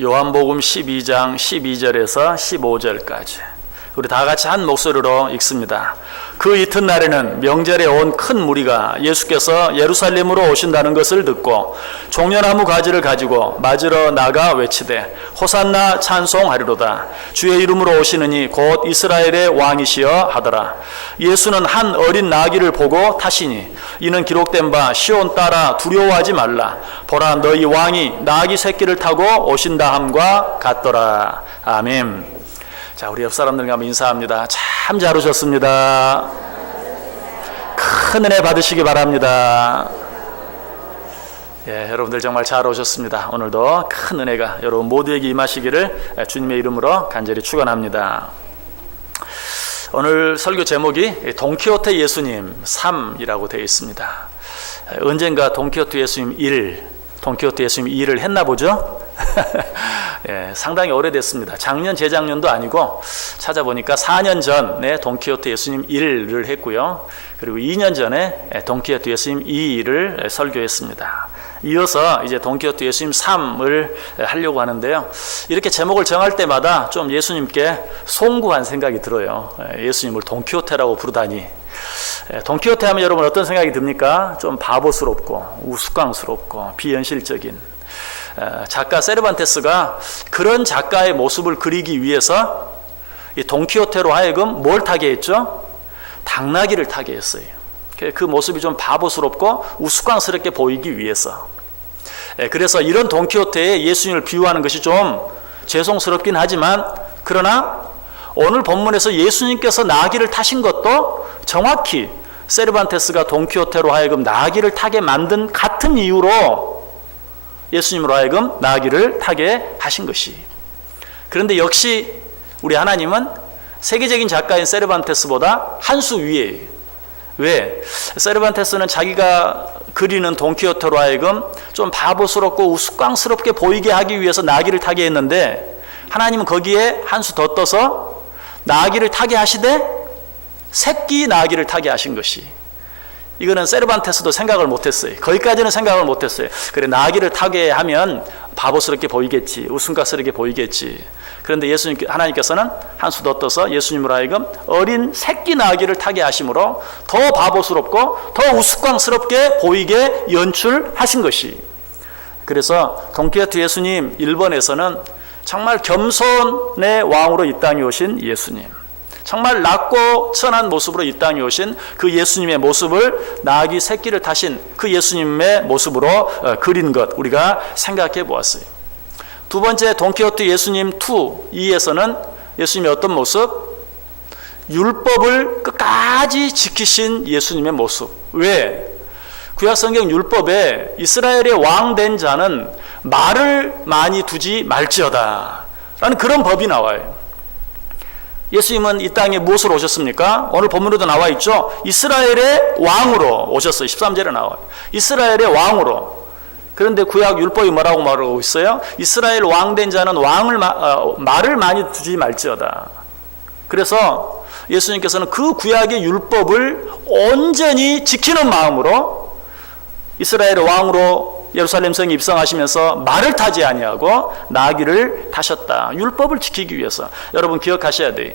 요한복음 12장 12절에서 15절까지 우리 다 같이 한 목소리로 읽습니다. 그 이튿날에는 명절에 온 큰 무리가 예수께서 예루살렘으로 오신다는 것을 듣고 종려나무 가지를 가지고 맞으러 나가 외치되 호산나 찬송하리로다. 주의 이름으로 오시느니 곧 이스라엘의 왕이시여 하더라. 예수는 한 어린 나귀를 보고 타시니 이는 기록된 바 시온 따라 두려워하지 말라. 보라 너희 왕이 나귀 새끼를 타고 오신다 함과 같더라. 아멘. 자, 우리 옆 사람들과 한번 인사합니다. 참 잘 오셨습니다. 큰 은혜 받으시기 바랍니다. 예, 여러분들 정말 잘 오셨습니다. 오늘도 큰 은혜가 여러분 모두에게 임하시기를 주님의 이름으로 간절히 축원합니다. 오늘 설교 제목이 돈키호테 예수님 3이라고 되어 있습니다. 언젠가 돈키호테 예수님 1, 돈키호테 예수님 2를 했나 보죠? 예, 상당히 오래됐습니다. 작년, 재작년도 아니고 찾아보니까 4년 전에 돈키호테 예수님 1을 했고요. 그리고 2년 전에 돈키호테 예수님 2를 설교했습니다. 이어서 이제 돈키호테 예수님 3을 하려고 하는데요. 이렇게 제목을 정할 때마다 좀 예수님께 송구한 생각이 들어요. 예수님을 돈키호테라고 부르다니. 돈키호테 하면 여러분 어떤 생각이 듭니까? 좀 바보스럽고 우스꽝스럽고 비현실적인. 작가 세르반테스가 그런 작가의 모습을 그리기 위해서 이 돈키호테로 하여금 뭘 타게 했죠? 당나귀를 타게 했어요. 그 모습이 좀 바보스럽고 우스꽝스럽게 보이기 위해서. 그래서 이런 돈키호테에 예수님을 비유하는 것이 좀 죄송스럽긴 하지만 그러나 오늘 본문에서 예수님께서 나귀를 타신 것도 정확히 세르반테스가 돈키호테로 하여금 나귀를 타게 만든 같은 이유로 예수님으로 하여금 나귀를 타게 하신 것이. 그런데 역시 우리 하나님은 세계적인 작가인 세르반테스보다 한 수 위에요. 왜? 세르반테스는 자기가 그리는 돈키호테로 하여금 좀 바보스럽고 우스꽝스럽게 보이게 하기 위해서 나귀를 타게 했는데 하나님은 거기에 한 수 더 떠서 나귀를 타게 하시되 새끼 나귀를 타게 하신 것이. 이거는 세르반테스도 생각을 못했어요. 거기까지는 생각을 못했어요. 그래, 나귀를 타게 하면 바보스럽게 보이겠지, 웃음가스럽게 보이겠지. 그런데 하나님께서는 한 수 더 떠서 예수님으로 하여금 어린 새끼 나귀를 타게 하심으로 더 바보스럽고 더 우스꽝스럽게 보이게 연출하신 것이. 그래서 돈키호테 예수님 1번에서는 정말 겸손의 왕으로 이 땅에 오신 예수님, 정말 낮고 천한 모습으로 이 땅에 오신 그 예수님의 모습을 나귀 새끼를 타신 그 예수님의 모습으로 그린 것 우리가 생각해 보았어요. 두 번째 돈키호테 예수님 2에서는 예수님의 어떤 모습? 율법을 끝까지 지키신 예수님의 모습. 왜? 구약성경 율법에 이스라엘의 왕 된 자는 말을 많이 두지 말지어다 라는 그런 법이 나와요. 예수님은 이 땅에 무엇으로 오셨습니까? 오늘 본문에도 나와 있죠. 이스라엘의 왕으로 오셨어요. 13절에 나와요. 이스라엘의 왕으로. 그런데 구약 율법이 뭐라고 말하고 있어요? 이스라엘 왕 된 자는 말을 많이 두지 말지어다. 그래서 예수님께서는 그 구약의 율법을 온전히 지키는 마음으로 이스라엘의 왕으로 예루살렘 성에 입성하시면서 말을 타지 아니하고 나귀를 타셨다. 율법을 지키기 위해서. 여러분 기억하셔야 돼요.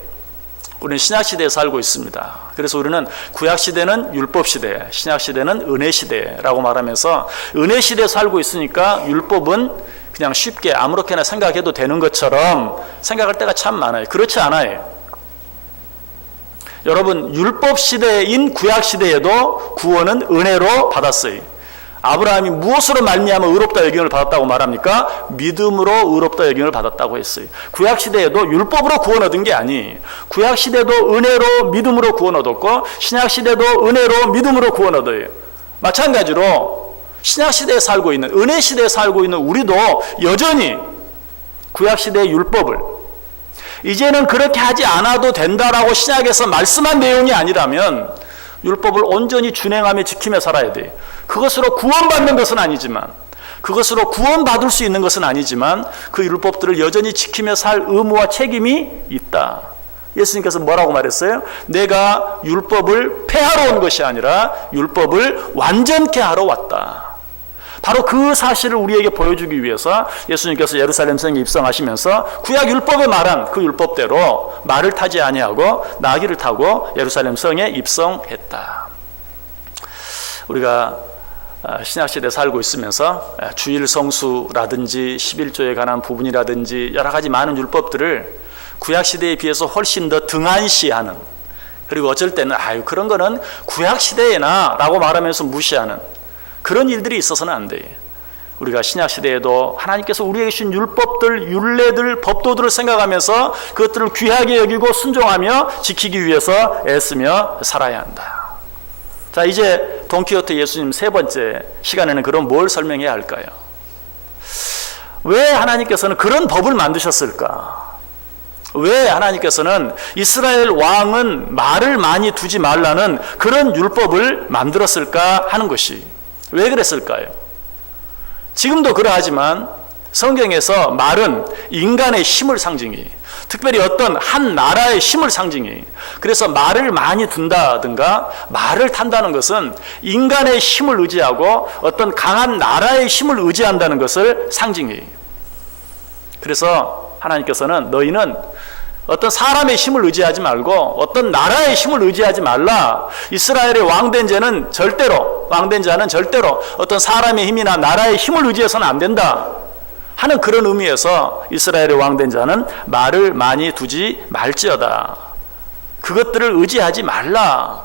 우리는 신약시대에 살고 있습니다. 그래서 우리는 구약시대는 율법시대, 신약시대는 은혜시대라고 말하면서 은혜시대에 살고 있으니까 율법은 그냥 쉽게 아무렇게나 생각해도 되는 것처럼 생각할 때가 참 많아요. 그렇지 않아요. 여러분 율법시대인 구약시대에도 구원은 은혜로 받았어요. 아브라함이 무엇으로 말미암아 의롭다 여김을 받았다고 말합니까? 믿음으로 의롭다 여김을 받았다고 했어요. 구약시대에도 율법으로 구원 얻은 게 아니에요. 구약시대도 은혜로 믿음으로 구원 얻었고 신약시대도 은혜로 믿음으로 구원 얻어요. 마찬가지로 신약시대에 살고 있는 은혜시대에 살고 있는 우리도 여전히 구약시대의 율법을 이제는 그렇게 하지 않아도 된다라고 신약에서 말씀한 내용이 아니라면 율법을 온전히 준행하며 지키며 살아야 돼요. 그것으로 구원받는 것은 아니지만 그것으로 구원받을 수 있는 것은 아니지만 그 율법들을 여전히 지키며 살 의무와 책임이 있다. 예수님께서 뭐라고 말했어요? 내가 율법을 폐하러 온 것이 아니라 율법을 완전케 하러 왔다. 바로 그 사실을 우리에게 보여주기 위해서 예수님께서 예루살렘 성에 입성하시면서 구약 율법에 말한 그 율법대로 말을 타지 아니하고 나귀를 타고 예루살렘 성에 입성했다. 우리가 신약시대에 살고 있으면서 주일 성수라든지 11조에 관한 부분이라든지 여러 가지 많은 율법들을 구약시대에 비해서 훨씬 더 등한시하는, 그리고 어쩔 때는 그런 거는 구약시대에나 라고 말하면서 무시하는 그런 일들이 있어서는 안 돼요. 우리가 신약시대에도 하나님께서 우리에게 주신 율법들, 율례들, 법도들을 생각하면서 그것들을 귀하게 여기고 순종하며 지키기 위해서 애쓰며 살아야 한다. 자, 이제 돈키호테 예수님 세 번째 시간에는 그럼 뭘 설명해야 할까요? 왜 하나님께서는 그런 법을 만드셨을까? 왜 하나님께서는 이스라엘 왕은 말을 많이 두지 말라는 그런 율법을 만들었을까 하는 것이, 왜 그랬을까요? 지금도 그러하지만 성경에서 말은 인간의 힘을 상징해, 특별히 어떤 한 나라의 힘을 상징해. 그래서 말을 많이 둔다든가 말을 탄다는 것은 인간의 힘을 의지하고 어떤 강한 나라의 힘을 의지한다는 것을 상징해. 그래서 하나님께서는 너희는 어떤 사람의 힘을 의지하지 말고 어떤 나라의 힘을 의지하지 말라. 이스라엘의 왕된 자는 절대로 어떤 사람의 힘이나 나라의 힘을 의지해서는 안 된다 하는 그런 의미에서 이스라엘의 왕된 자는 말을 많이 두지 말지어다. 그것들을 의지하지 말라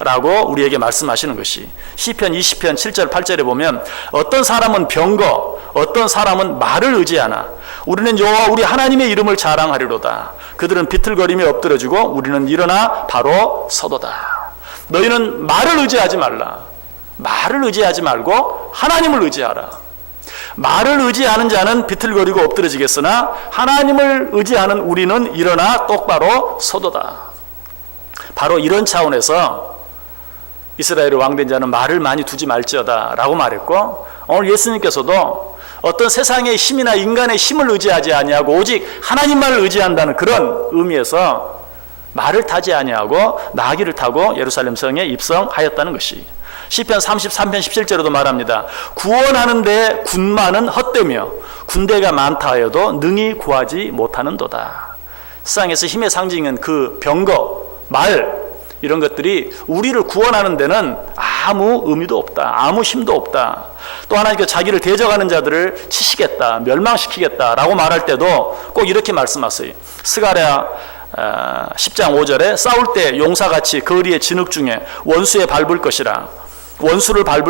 라고 우리에게 말씀하시는 것이, 시편 20편 7절 8절에 보면 어떤 사람은 병거, 어떤 사람은 말을 의지하나 우리는 여호와 우리 하나님의 이름을 자랑하리로다. 그들은 비틀거리며 엎드려지고 우리는 일어나 바로 서도다. 너희는 말을 의지하지 말라. 말을 의지하지 말고 하나님을 의지하라. 말을 의지하는 자는 비틀거리고 엎드러지겠으나 하나님을 의지하는 우리는 일어나 똑바로 서도다. 바로 이런 차원에서 이스라엘의 왕된 자는 말을 많이 두지 말지어다 라고 말했고, 오늘 예수님께서도 어떤 세상의 힘이나 인간의 힘을 의지하지 아니하고 오직 하나님만을 의지한다는 그런 의미에서 말을 타지 아니하고 나귀를 타고 예루살렘 성에 입성하였다는 것이, 시편 33편 17절에도 말합니다. 구원하는 데 군마는 헛되며 군대가 많다 하여도 능히 구하지 못하는도다. 세상에서 힘의 상징은 그 병거, 말, 이런 것들이 우리를 구원하는 데는 아무 의미도 없다. 아무 힘도 없다. 또 하나님께서 자기를 대적하는 자들을 치시겠다, 멸망시키겠다 라고 말할 때도 꼭 이렇게 말씀하세요. 스가랴 10장 5절에 싸울 때 용사같이 거리의 진흙 중에 원수를 밟을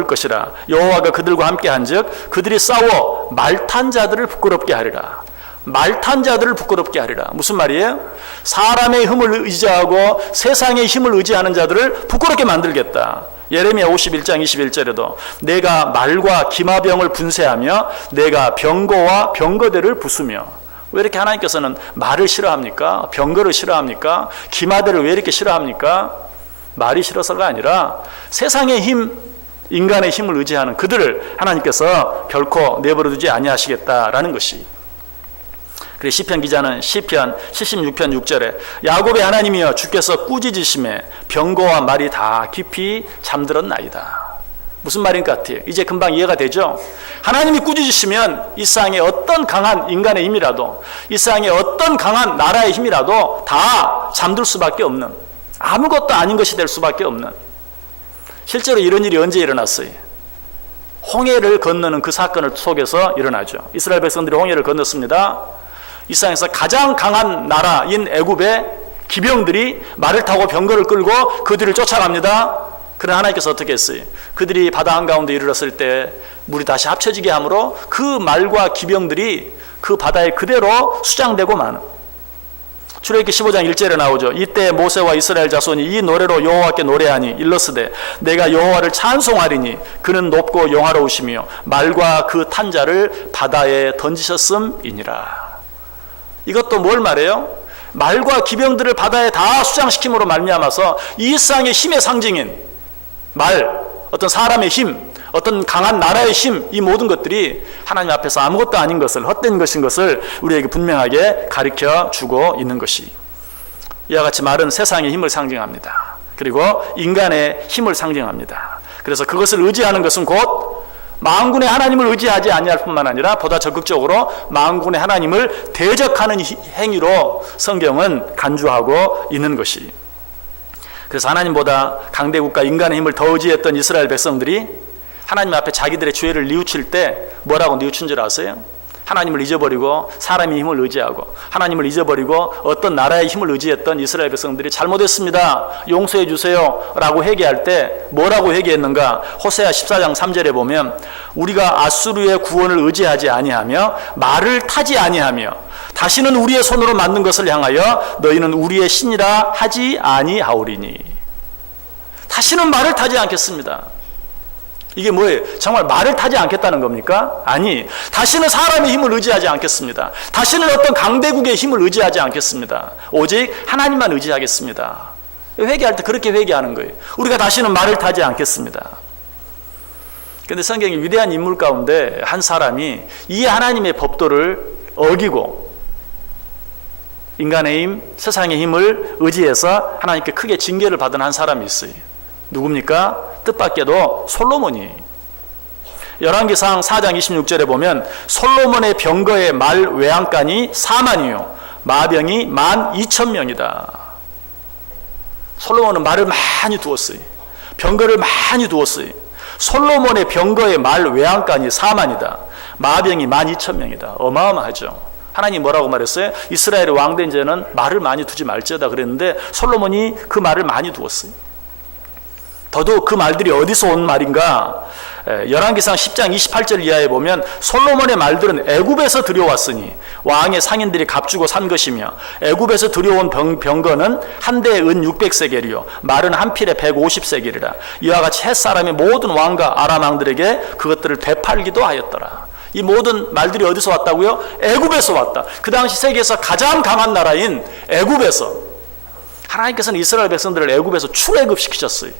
것이라. 여호와가 그들과 함께한즉 그들이 싸워 말탄 자들을 부끄럽게 하리라. 말탄 자들을 부끄럽게 하리라. 무슨 말이에요? 사람의 힘을 의지하고 세상의 힘을 의지하는 자들을 부끄럽게 만들겠다. 예레미야 51장 21절에도 내가 말과 기마병을 분쇄하며 내가 병거와 병거대를 부수며. 왜 이렇게 하나님께서는 말을 싫어합니까? 병거를 싫어합니까? 기마대를 왜 이렇게 싫어합니까? 말이 싫어서가 아니라 세상의 힘, 인간의 힘을 의지하는 그들을 하나님께서 결코 내버려두지 아니하시겠다라는 것이. 그래서 시편 기자는 시편 76편 6절에 야곱의 하나님이여 주께서 꾸짖으심에 병거와 말이 다 깊이 잠들었나이다. 무슨 말인 것 같아요? 이제 금방 이해가 되죠? 하나님이 꾸짖으시면 이 세상에 어떤 강한 인간의 힘이라도, 이 세상에 어떤 강한 나라의 힘이라도 다 잠들 수밖에 없는, 아무것도 아닌 것이 될 수밖에 없는, 실제로 이런 일이 언제 일어났어요? 홍해를 건너는 그 사건을 속에서 일어나죠. 이스라엘 백성들이 홍해를 건넜습니다. 이 세상에서 가장 강한 나라인 애굽의 기병들이 말을 타고 병거를 끌고 그 뒤를 쫓아갑니다. 그러나 하나님께서 어떻게 했어요? 그들이 바다 한가운데 이르렀을 때 물이 다시 합쳐지게 하므로 그 말과 기병들이 그 바다에 그대로 수장되고 마는. 출애굽기 15장 1절에 나오죠. 이때 모세와 이스라엘 자손이 이 노래로 여호와께 노래하니 일러스되 내가 여호와를 찬송하리니 그는 높고 영화로우시며 말과 그 탄 자를 바다에 던지셨음이니라. 이것도 뭘 말해요? 말과 기병들을 바다에 다 수장시킴으로 말미암아서 이 세상의 힘의 상징인 말, 어떤 사람의 힘, 어떤 강한 나라의 힘, 이 모든 것들이 하나님 앞에서 아무것도 아닌 것을, 헛된 것인 것을 우리에게 분명하게 가르쳐 주고 있는 것이, 이와 같이 말은 세상의 힘을 상징합니다. 그리고 인간의 힘을 상징합니다. 그래서 그것을 의지하는 것은 곧 만군의 하나님을 의지하지 아니할 뿐만 아니라 보다 적극적으로 만군의 하나님을 대적하는 행위로 성경은 간주하고 있는 것이. 그래서 하나님보다 강대국가 인간의 힘을 더 의지했던 이스라엘 백성들이 하나님 앞에 자기들의 죄를 뉘우칠 때 뭐라고 뉘우친 줄 아세요? 하나님을 잊어버리고 사람의 힘을 의지하고 하나님을 잊어버리고 어떤 나라의 힘을 의지했던 이스라엘 백성들이 잘못했습니다, 용서해 주세요 라고 회개할 때 뭐라고 회개했는가? 호세아 14장 3절에 보면 우리가 아수르의 구원을 의지하지 아니하며 말을 타지 아니하며 다시는 우리의 손으로 만든 것을 향하여 너희는 우리의 신이라 하지 아니하오리니. 다시는 말을 타지 않겠습니다. 이게 뭐예요? 정말 말을 타지 않겠다는 겁니까? 아니, 다시는 사람의 힘을 의지하지 않겠습니다. 다시는 어떤 강대국의 힘을 의지하지 않겠습니다. 오직 하나님만 의지하겠습니다. 회개할 때 그렇게 회개하는 거예요. 우리가 다시는 말을 타지 않겠습니다. 그런데 성경의 위대한 인물 가운데 한 사람이 이 하나님의 법도를 어기고 인간의 힘, 세상의 힘을 의지해서 하나님께 크게 징계를 받은 한 사람이 있어요. 누굽니까? 뜻밖에도 솔로몬이. 열왕기상 4장 26절에 보면 솔로몬의 병거의 말 외양간이 4만이요 마병이 12,000명이다. 솔로몬은 말을 많이 두었어요. 병거를 많이 두었어요. 솔로몬의 병거의 말 외양간이 4만이다. 마병이 12,000명이다. 어마어마하죠. 하나님 뭐라고 말했어요? 이스라엘의 왕된 자는 말을 많이 두지 말지어다 그랬는데 솔로몬이 그 말을 많이 두었어요. 더더욱 그 말들이 어디서 온 말인가? 열왕기상 10장 28절 이하에 보면 솔로몬의 말들은 애굽에서 들여왔으니 왕의 상인들이 값주고 산 것이며 애굽에서 들여온 병거는 한 대에 은 600세겔이요 말은 한 필에 150세겔이라. 이와 같이 햇사람의 모든 왕과 아람 왕들에게 그것들을 되팔기도 하였더라. 이 모든 말들이 어디서 왔다고요? 애굽에서 왔다. 그 당시 세계에서 가장 강한 나라인 애굽에서. 하나님께서는 이스라엘 백성들을 애굽에서 출애굽시키셨어요.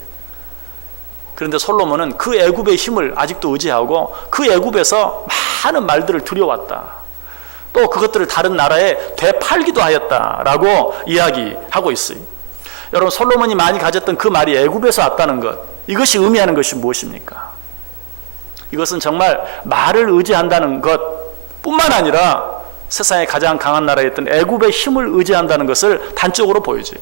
그런데 솔로몬은 그 애굽의 힘을 아직도 의지하고 그 애굽에서 많은 말들을 들여왔다. 또 그것들을 다른 나라에 되팔기도 하였다라고 이야기하고 있어요. 여러분, 솔로몬이 많이 가졌던 그 말이 애굽에서 왔다는 것, 이것이 의미하는 것이 무엇입니까? 이것은 정말 말을 의지한다는 것뿐만 아니라 세상의 가장 강한 나라였던 애굽의 힘을 의지한다는 것을 단적으로 보여줘요.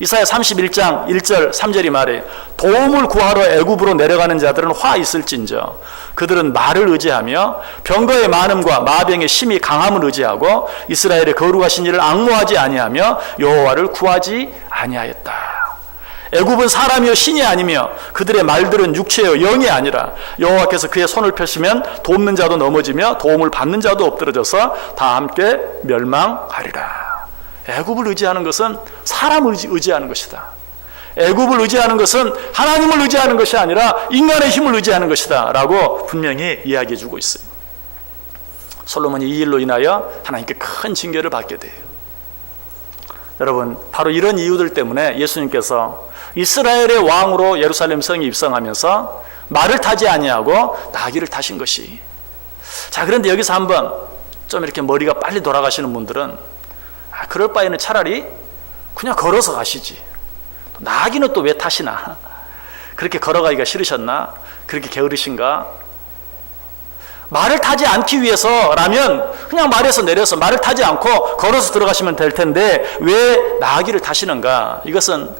이사야 31장 1절 3절이 말해요. 도움을 구하러 애굽으로 내려가는 자들은 화 있을진저 그들은 말을 의지하며 병거의 많음과 마병의 심히 강함을 의지하고 이스라엘의 거룩하신 이를 앙모하지 아니하며 여호와를 구하지 아니하였다. 애굽은 사람이요 신이 아니며 그들의 말들은 육체요 영이 아니라 여호와께서 그의 손을 펴시면 돕는 자도 넘어지며 도움을 받는 자도 엎드러져서 다 함께 멸망하리라. 애굽을 의지하는 것은 사람을 의지하는 것이다. 애굽을 의지하는 것은 하나님을 의지하는 것이 아니라 인간의 힘을 의지하는 것이다 라고 분명히 이야기해 주고 있어요. 솔로몬이 이 일로 인하여 하나님께 큰 징계를 받게 돼요. 여러분, 바로 이런 이유들 때문에 예수님께서 이스라엘의 왕으로 예루살렘 성에 입성하면서 말을 타지 아니하고 나귀를 타신 것이. 자, 그런데 여기서 한번 좀 이렇게 머리가 빨리 돌아가시는 분들은 그럴 바에는 차라리 그냥 걸어서 가시지. 나귀는 또 왜 타시나? 그렇게 걸어가기가 싫으셨나? 그렇게 게으르신가? 말을 타지 않기 위해서라면 그냥 말에서 내려서 말을 타지 않고 걸어서 들어가시면 될 텐데 왜 나귀를 타시는가? 이것은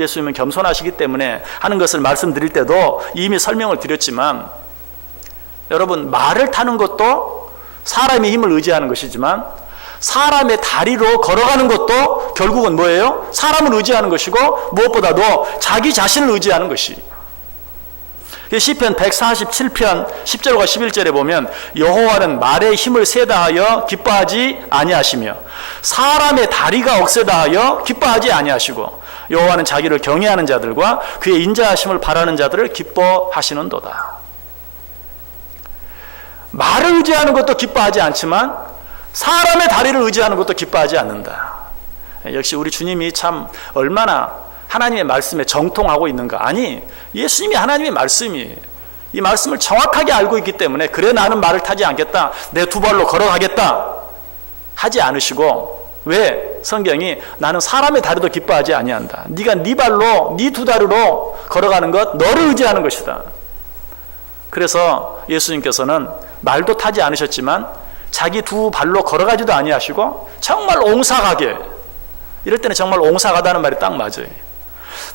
예수님은 겸손하시기 때문에 하는 것을 말씀드릴 때도 이미 설명을 드렸지만, 여러분, 말을 타는 것도 사람의 힘을 의지하는 것이지만 사람의 다리로 걸어가는 것도 결국은 뭐예요? 사람을 의지하는 것이고 무엇보다도 자기 자신을 의지하는 것이. 시편 147편 10절과 11절에 보면 여호와는 말의 힘을 세다하여 기뻐하지 아니하시며 사람의 다리가 억세다하여 기뻐하지 아니하시고 여호와는 자기를 경외하는 자들과 그의 인자하심을 바라는 자들을 기뻐하시는도다. 말을 의지하는 것도 기뻐하지 않지만 사람의 다리를 의지하는 것도 기뻐하지 않는다. 역시 우리 주님이 참 얼마나 하나님의 말씀에 정통하고 있는가. 아니, 예수님이 하나님의 말씀이 이 말씀을 정확하게 알고 있기 때문에 그래 나는 말을 타지 않겠다, 내 두 발로 걸어가겠다 하지 않으시고, 왜? 성경이 나는 사람의 다리도 기뻐하지 아니한다. 네가 네 발로 네 두 다리로 걸어가는 것 너를 의지하는 것이다. 그래서 예수님께서는 말도 타지 않으셨지만 자기 두 발로 걸어가지도 아니하시고 정말 옹사가게, 이럴 때는 정말 옹사가다는 말이 딱 맞아요.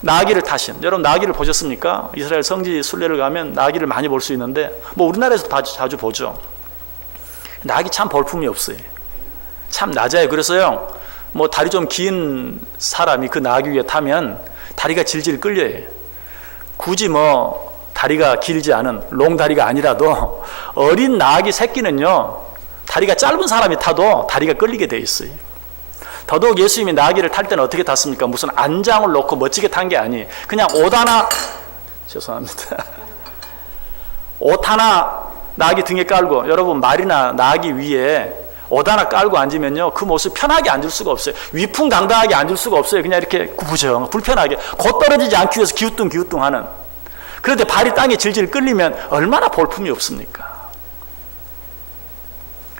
나귀를 타신, 여러분 나귀를 보셨습니까? 이스라엘 성지 순례를 가면 나귀를 많이 볼 수 있는데 뭐 우리나라에서도 자주 보죠. 나귀 참 볼품이 없어요. 참 낮아요. 그래서요, 뭐 다리 좀 긴 사람이 그 나귀 위에 타면 다리가 질질 끌려요. 굳이 뭐 다리가 길지 않은 롱다리가 아니라도 어린 나귀 새끼는요, 다리가 짧은 사람이 타도 다리가 끌리게 돼 있어요. 더더욱 예수님이 나귀를 탈 때는 어떻게 탔습니까? 무슨 안장을 놓고 멋지게 탄 게 아니, 그냥 옷 하나, 죄송합니다, 옷 하나 나귀 등에 깔고, 여러분 말이나 나귀 위에 옷 하나 깔고 앉으면요, 그 모습 편하게 앉을 수가 없어요. 위풍당당하게 앉을 수가 없어요. 그냥 이렇게 구부정 불편하게 곧 떨어지지 않기 위해서 기우뚱기우뚱 하는. 그런데 발이 땅에 질질 끌리면 얼마나 볼품이 없습니까?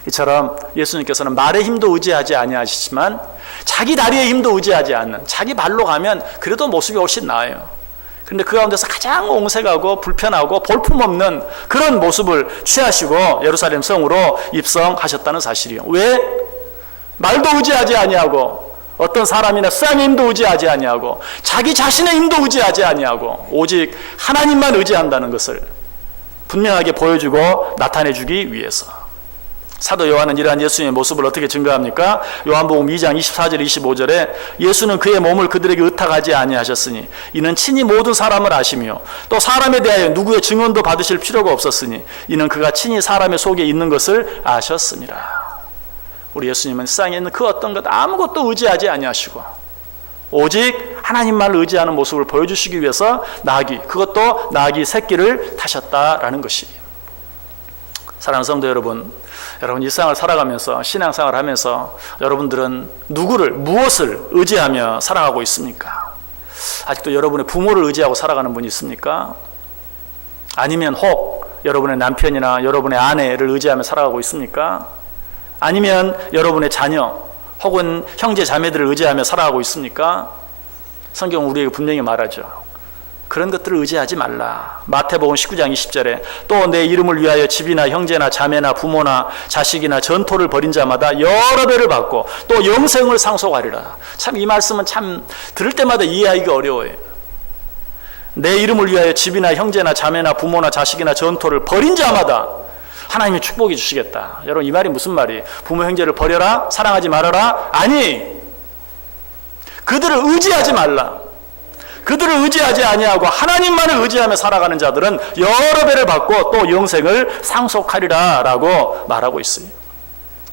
이처럼 예수님께서는 말의 힘도 의지하지 아니하시지만 자기 다리의 힘도 의지하지 않는, 자기 발로 가면 그래도 모습이 훨씬 나아요. 그런데 그 가운데서 가장 옹색하고 불편하고 볼품없는 그런 모습을 취하시고 예루살렘 성으로 입성하셨다는 사실이요. 왜? 말도 의지하지 아니하고 어떤 사람이나 수양의 힘도 의지하지 아니하고 자기 자신의 힘도 의지하지 아니하고 오직 하나님만 의지한다는 것을 분명하게 보여주고 나타내주기 위해서. 사도 요한은 이러한 예수님의 모습을 어떻게 증거합니까? 요한복음 2장 24절 25절에 예수는 그의 몸을 그들에게 의탁하지 아니하셨으니 이는 친히 모든 사람을 아시며 또 사람에 대하여 누구의 증언도 받으실 필요가 없었으니 이는 그가 친히 사람의 속에 있는 것을 아셨습니다. 우리 예수님은 세상에 있는 그 어떤 것 아무것도 의지하지 아니하시고 오직 하나님만을 의지하는 모습을 보여주시기 위해서 나귀, 그것도 나귀 새끼를 타셨다라는 것이. 사랑하는 성도 여러분, 여러분 이 세상을 살아가면서, 신앙생활을 하면서 여러분들은 누구를, 무엇을 의지하며 살아가고 있습니까? 아직도 여러분의 부모를 의지하고 살아가는 분이 있습니까? 아니면 혹 여러분의 남편이나 여러분의 아내를 의지하며 살아가고 있습니까? 아니면 여러분의 자녀 혹은 형제 자매들을 의지하며 살아가고 있습니까? 성경은 우리에게 분명히 말하죠. 그런 것들을 의지하지 말라. 마태복음 19장 20절에 또 내 이름을 위하여 집이나 형제나 자매나 부모나 자식이나 전토를 벌인 자마다 여러 배를 받고 또 영생을 상속하리라. 참 이 말씀은 참 들을 때마다 이해하기가 어려워요. 내 이름을 위하여 집이나 형제나 자매나 부모나 자식이나 전토를 벌인 자마다 하나님이 축복해 주시겠다. 여러분 이 말이 무슨 말이에요? 부모 형제를 버려라? 사랑하지 말아라? 아니, 그들을 의지하지 말라. 그들을 의지하지 아니하고 하나님만을 의지하며 살아가는 자들은 여러 배를 받고 또 영생을 상속하리라 라고 말하고 있어요.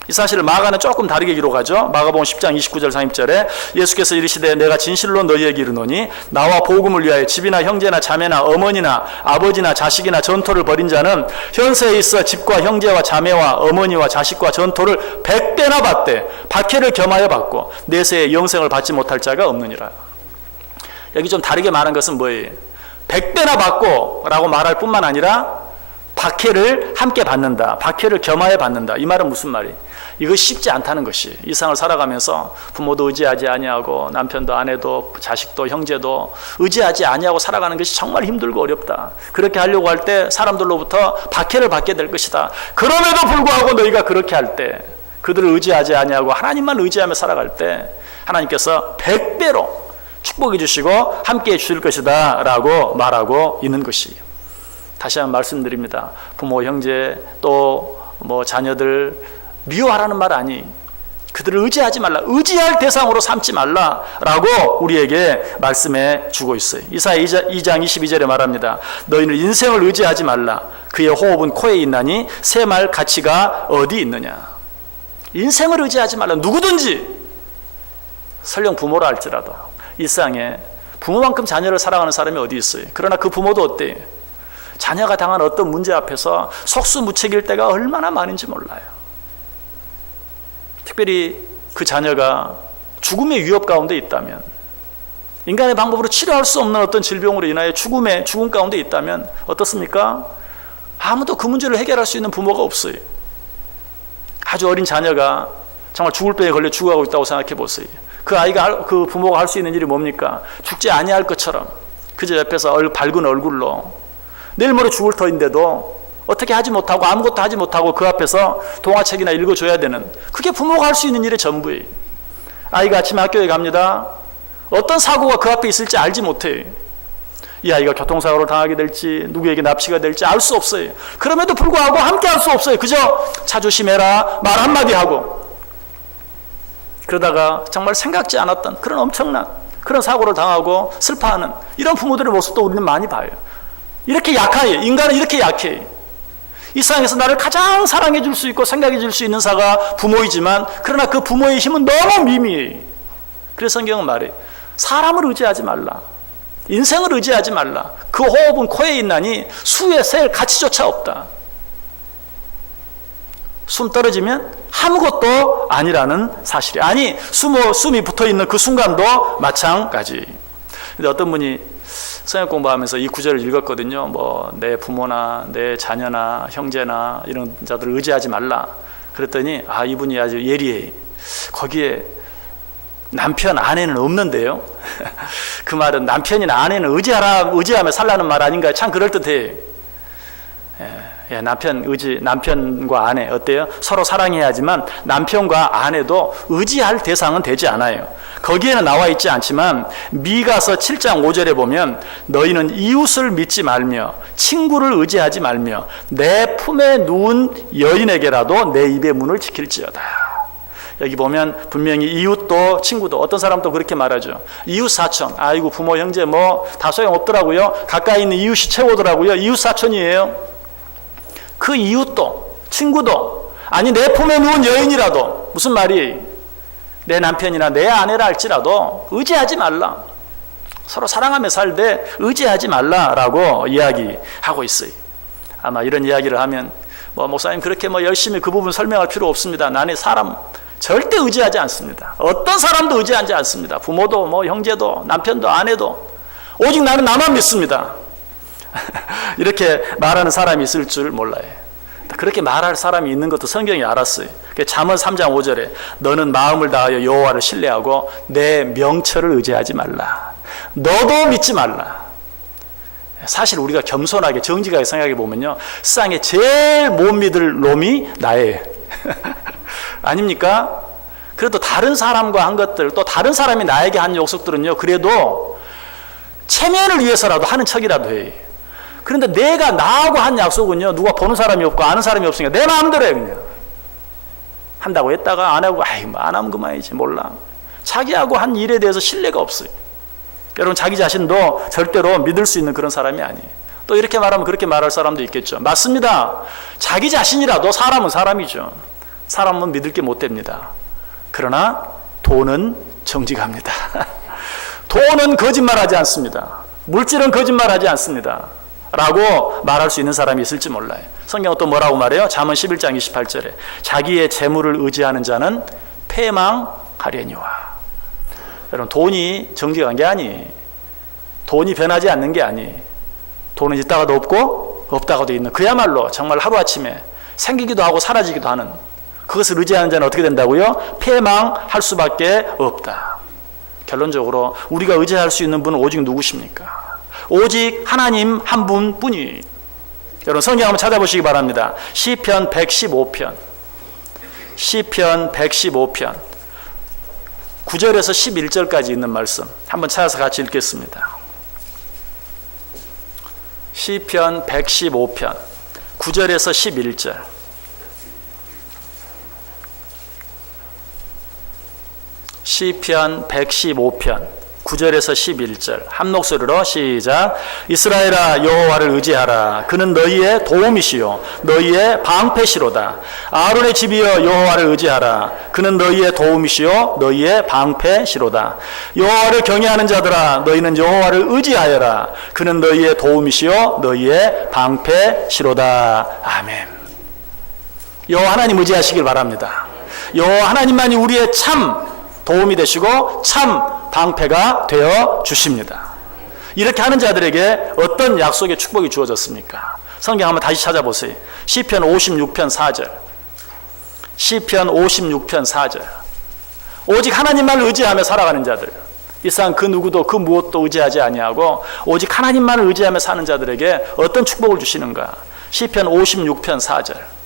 이 사실을 마가는 조금 다르게 기록하죠. 마가복음 10장 29절 30절에 예수께서 이르시되 내가 진실로 너희에게 이르노니 나와 복음을 위하여 집이나 형제나 자매나 어머니나 아버지나 자식이나 전토를 벌인 자는 현세에 있어 집과 형제와 자매와 어머니와 자식과 전토를 100배나 받되 박해를 겸하여 받고 내세에 영생을 받지 못할 자가 없느니라. 여기 좀 다르게 말한 것은 뭐예요? 100배나 받고 라고 말할 뿐만 아니라 박해를 함께 받는다. 박해를 겸하여 받는다. 이 말은 무슨 말이에요? 이거 쉽지 않다는 것이. 이 세상을 살아가면서 부모도 의지하지 아니하고 남편도 아내도 자식도 형제도 의지하지 아니하고 살아가는 것이 정말 힘들고 어렵다. 그렇게 하려고 할 때 사람들로부터 박해를 받게 될 것이다. 그럼에도 불구하고 너희가 그렇게 할 때, 그들을 의지하지 아니하고 하나님만 의지하며 살아갈 때 하나님께서 100배로 축복해 주시고 함께 해 주실 것이다 라고 말하고 있는 것이에요. 다시 한번 말씀드립니다. 부모, 형제 또 뭐 자녀들 미워하라는 말 아니, 그들을 의지하지 말라, 의지할 대상으로 삼지 말라 라고 우리에게 말씀해 주고 있어요. 이사야 2장 22절에 말합니다. 너희는 인생을 의지하지 말라. 그의 호흡은 코에 있나니 새말 가치가 어디 있느냐. 인생을 의지하지 말라. 누구든지 설령 부모라 할지라도 이 세상에 부모만큼 자녀를 사랑하는 사람이 어디 있어요? 그러나 그 부모도 어때요? 자녀가 당한 어떤 문제 앞에서 속수무책일 때가 얼마나 많은지 몰라요. 특별히 그 자녀가 죽음의 위협 가운데 있다면, 인간의 방법으로 치료할 수 없는 어떤 질병으로 인하여 죽음 가운데 있다면 어떻습니까? 아무도 그 문제를 해결할 수 있는 부모가 없어요. 아주 어린 자녀가 정말 죽을 병에 걸려 죽어가고 있다고 생각해 보세요. 그 아이가, 그 부모가 할 수 있는 일이 뭡니까? 죽지 아니할 것처럼 그저 옆에서 밝은 얼굴로 내일 모레 죽을 터인데도 어떻게 하지 못하고 아무것도 하지 못하고 그 앞에서 동화책이나 읽어줘야 되는, 그게 부모가 할 수 있는 일의 전부예요. 아이가 아침에 학교에 갑니다. 어떤 사고가 그 앞에 있을지 알지 못해요. 이 아이가 교통사고를 당하게 될지 누구에게 납치가 될지 알 수 없어요. 그럼에도 불구하고 함께 할 수 없어요. 그저 차 조심해라 말 한마디 하고, 그러다가 정말 생각지 않았던 그런 엄청난 그런 사고를 당하고 슬퍼하는 이런 부모들의 모습도 우리는 많이 봐요. 이렇게 약해요. 인간은 이렇게 약해요. 이 세상에서 나를 가장 사랑해 줄 수 있고 생각해 줄 수 있는 사가 부모이지만, 그러나 그 부모의 힘은 너무 미미해요. 그래서 성경은 말해요. 사람을 의지하지 말라. 인생을 의지하지 말라. 그 호흡은 코에 있나니 수에 셀 가치조차 없다. 숨 떨어지면 아무것도 아니라는 사실이, 아니 숨이 붙어있는 그 순간도 마찬가지. 근데 어떤 분이 성경 공부하면서 이 구절을 읽었거든요. 뭐 내 부모나 내 자녀나 형제나 이런 자들을 의지하지 말라. 그랬더니 이분이 아주 예리해. 거기에 남편 아내는 없는데요. 그 말은 남편이나 아내는 의지하며 살라는 말 아닌가요? 참 그럴듯해. 남편과 아내 어때요? 서로 사랑해야지만 남편과 아내도 의지할 대상은 되지 않아요. 거기에는 나와 있지 않지만 미가서 7장 5절에 보면 너희는 이웃을 믿지 말며 친구를 의지하지 말며 내 품에 누운 여인에게라도 내 입의 문을 지킬지어다. 여기 보면 분명히 이웃도 친구도, 어떤 사람도 그렇게 말하죠. 이웃 사촌, 아이고 부모 형제 뭐 다 소용없더라고요. 가까이 있는 이웃이 최고더라고요. 이웃 사촌이에요. 그 이웃도 친구도, 아니 내 품에 누운 여인이라도, 무슨 말이, 내 남편이나 내 아내라 할지라도 의지하지 말라. 서로 사랑하며 살되 의지하지 말라라고 이야기하고 있어요. 아마 이런 이야기를 하면 목사님 그렇게 열심히 그 부분 설명할 필요 없습니다. 나는 사람 절대 의지하지 않습니다. 어떤 사람도 의지하지 않습니다. 부모도 형제도 남편도 아내도. 오직 나는 나만 믿습니다. 이렇게 말하는 사람이 있을 줄 몰라요. 그렇게 말할 사람이 있는 것도 성경이 알았어요. 잠언 3장 5절에 너는 마음을 다하여 여호와를 신뢰하고 내 명철을 의지하지 말라. 너도 믿지 말라. 사실 우리가 겸손하게 정직하게 생각해 보면요, 세상에 제일 못 믿을 놈이 나예요. 아닙니까? 그래도 다른 사람과 한 것들, 또 다른 사람이 나에게 한 약속들은요, 그래도 체면을 위해서라도 하는 척이라도 해요. 그런데 내가 나하고 한 약속은요, 누가 보는 사람이 없고 아는 사람이 없으니까 내 마음대로 해. 그냥 한다고 했다가 안 하고 안 하면 그만이지, 몰라. 자기하고 한 일에 대해서 신뢰가 없어요. 여러분 자기 자신도 절대로 믿을 수 있는 그런 사람이 아니에요. 또 이렇게 말하면 그렇게 말할 사람도 있겠죠. 맞습니다. 자기 자신이라도 사람은 사람이죠. 사람은 믿을 게 못 됩니다. 그러나 돈은 정직합니다. 돈은 거짓말하지 않습니다. 물질은 거짓말하지 않습니다. 라고 말할 수 있는 사람이 있을지 몰라요. 성경은 또 뭐라고 말해요? 잠언 11장 28절에 자기의 재물을 의지하는 자는 패망하려니와. 여러분 돈이 정직한 게 아니에요. 돈이 변하지 않는 게 아니에요. 돈은 있다가도 없고 없다가도 있는, 그야말로 정말 하루아침에 생기기도 하고 사라지기도 하는, 그것을 의지하는 자는 어떻게 된다고요? 패망할 수밖에 없다. 결론적으로 우리가 의지할 수 있는 분은 오직 누구십니까? 오직 하나님 한 분뿐이에요. 여러분 성경 한번 찾아보시기 바랍니다. 시편 115편 9절에서 11절까지 있는 말씀 한번 찾아서 같이 읽겠습니다. 시편 115편 9절에서 11절. 시편 115편 9절에서 11절 한 목소리로 시작. 이스라엘아 여호와를 의지하라. 그는 너희의 도움이시요 너희의 방패시로다. 아론의 집이여 여호와를 의지하라. 그는 너희의 도움이시요 너희의 방패시로다. 여호와를 경외하는 자들아 너희는 여호와를 의지하여라. 그는 너희의 도움이시요 너희의 방패시로다. 아멘. 여호와 하나님 의지하시길 바랍니다. 여호와 하나님만이 우리의 참 도움이 되시고 참 방패가 되어 주십니다. 이렇게 하는 자들에게 어떤 약속의 축복이 주어졌습니까? 성경 한번 다시 찾아보세요. 시편 56편 4절. 시편 56편 4절. 오직 하나님만 의지하며 살아가는 자들, 이 세상 그 누구도 그 무엇도 의지하지 아니하고 오직 하나님만을 의지하며 사는 자들에게 어떤 축복을 주시는가. 시편 56편 4절.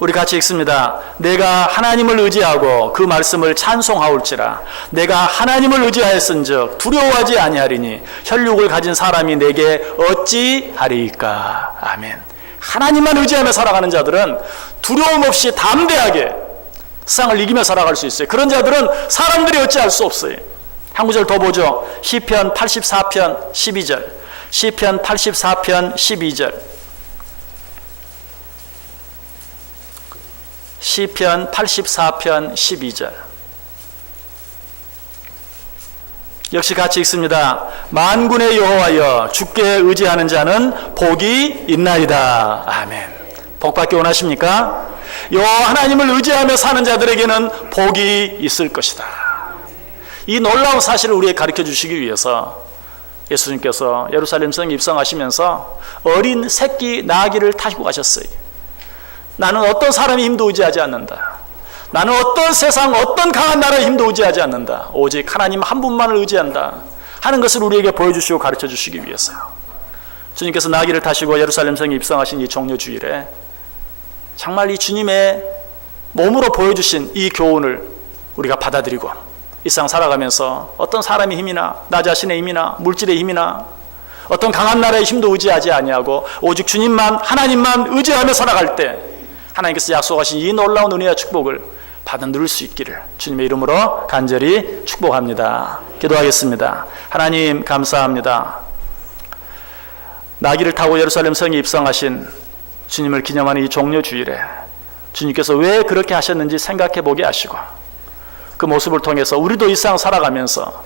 우리 같이 읽습니다. 내가 하나님을 의지하고 그 말씀을 찬송하올지라. 내가 하나님을 의지하였은즉 두려워하지 아니하리니 혈육을 가진 사람이 내게 어찌하리이까. 아멘. 하나님만 의지하며 살아가는 자들은 두려움 없이 담대하게 세상을 이기며 살아갈 수 있어요. 그런 자들은 사람들이 어찌할 수 없어요. 한 구절 더 보죠. 시편 84편 12절. 시편 84편 12절. 시편 84편 12절. 역시 같이 읽습니다. 만군의 여호와여 주께 의지하는 자는 복이 있나이다. 아멘. 복받기 원하십니까? 여호와 하나님을 의지하며 사는 자들에게는 복이 있을 것이다. 이 놀라운 사실을 우리에게 가르쳐 주시기 위해서 예수님께서 예루살렘 성에 입성하시면서 어린 새끼 나귀를 타시고 가셨어요. 나는 어떤 사람의 힘도 의지하지 않는다. 나는 어떤 세상, 어떤 강한 나라의 힘도 의지하지 않는다. 오직 하나님 한 분만을 의지한다 하는 것을 우리에게 보여주시고 가르쳐 주시기 위해서요. 주님께서 나귀를 타시고 예루살렘 성에 입성하신 이 종려주일에 정말 이 주님의 몸으로 보여주신 이 교훈을 우리가 받아들이고 이 세상 살아가면서 어떤 사람의 힘이나 나 자신의 힘이나 물질의 힘이나 어떤 강한 나라의 힘도 의지하지 아니하고 오직 주님만, 하나님만 의지하며 살아갈 때 하나님께서 약속하신 이 놀라운 은혜와 축복을 받아 누릴 수 있기를 주님의 이름으로 간절히 축복합니다. 기도하겠습니다. 하나님 감사합니다. 나귀를 타고 예루살렘 성에 입성하신 주님을 기념하는 이 종려주일에 주님께서 왜 그렇게 하셨는지 생각해 보게 하시고 그 모습을 통해서 우리도 이 세상 살아가면서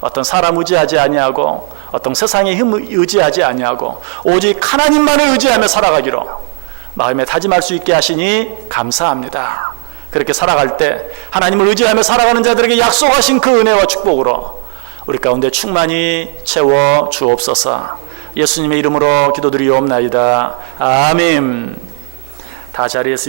어떤 사람 의지하지 아니하고 어떤 세상의 힘을 의지하지 아니하고 오직 하나님만을 의지하며 살아가기로 마음에 다짐할 수 있게 하시니 감사합니다. 그렇게 살아갈 때 하나님을 의지하며 살아가는 자들에게 약속하신 그 은혜와 축복으로 우리 가운데 충만히 채워 주옵소서. 예수님의 이름으로 기도드리옵나이다. 아멘. 다 자리에서